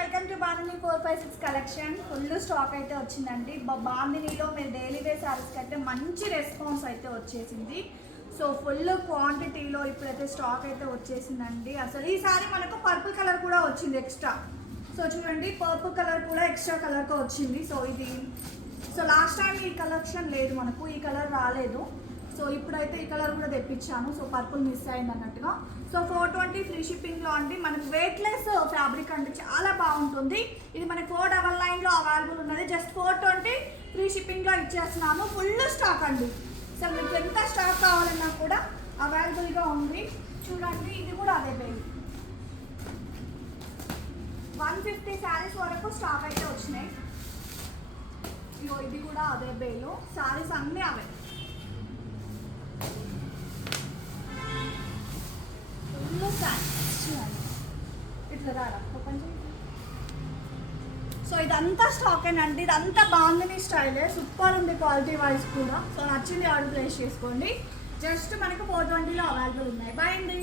Welcome to bandhani 456 collection. Full stock అయితే వచ్చిందండి. బాందినిలో మీరు డైలీ వేర్ సారీస్కి అయితే మంచి రెస్పాన్స్ అయితే వచ్చేసింది. సో ఫుల్ క్వాంటిటీలో ఇప్పుడైతే స్టాక్ అయితే వచ్చేసిందండి. అసలు ఈ సారీ మనకు పర్పుల్ కలర్ కూడా వచ్చింది ఎక్స్ట్రా. సో చూడండి, పర్పుల్ కలర్ కూడా ఎక్స్ట్రా కలర్గా వచ్చింది. సో ఇది లాస్ట్ టైం ఈ కలెక్షన్ లేదు, మనకు ఈ కలర్ రాలేదు. సో ఇప్పుడైతే ఈ కలర్ కూడా తెప్పించాను. సో పర్పుల్ మిస్ అయింది అన్నట్టుగా. సో 420 ఫ్రీ షిప్పింగ్లో అండి. మనకు వెయిట్లెస్ ఫ్యాబ్రిక్ అంటే చాలా బాగుంటుంది. ఇది మనకి 499లో అవైలబుల్ ఉన్నది. జస్ట్ 420 ఫ్రీ షిప్పింగ్లో ఇచ్చేస్తున్నాను. ఫుల్ స్టాక్ అండి. సో మీకు ఎంత స్టాక్ కావాలన్నా కూడా అవైలబుల్గా ఉంది. చూడండి, ఇది కూడా అదే పేరు. 150 శారీస్ వరకు స్టాక్ అయితే వచ్చినాయి. ఇది కూడా అదే బేలు. శారీస్ అన్నీ అవే. ఇట్లా రారా ఓపెన్ చేయి. సో ఇదంతా స్టాకేనండి. ఇదంతా బాందిని స్టైలే. సూపర్ ఉంది క్వాలిటీ వైజ్ కూడా. సో నచ్చింది ఆర్డర్ ప్లేస్ చేసుకోండి. జస్ట్ మనకు 420లో అవైలబుల్ ఉన్నాయి. బాయ్ అండి.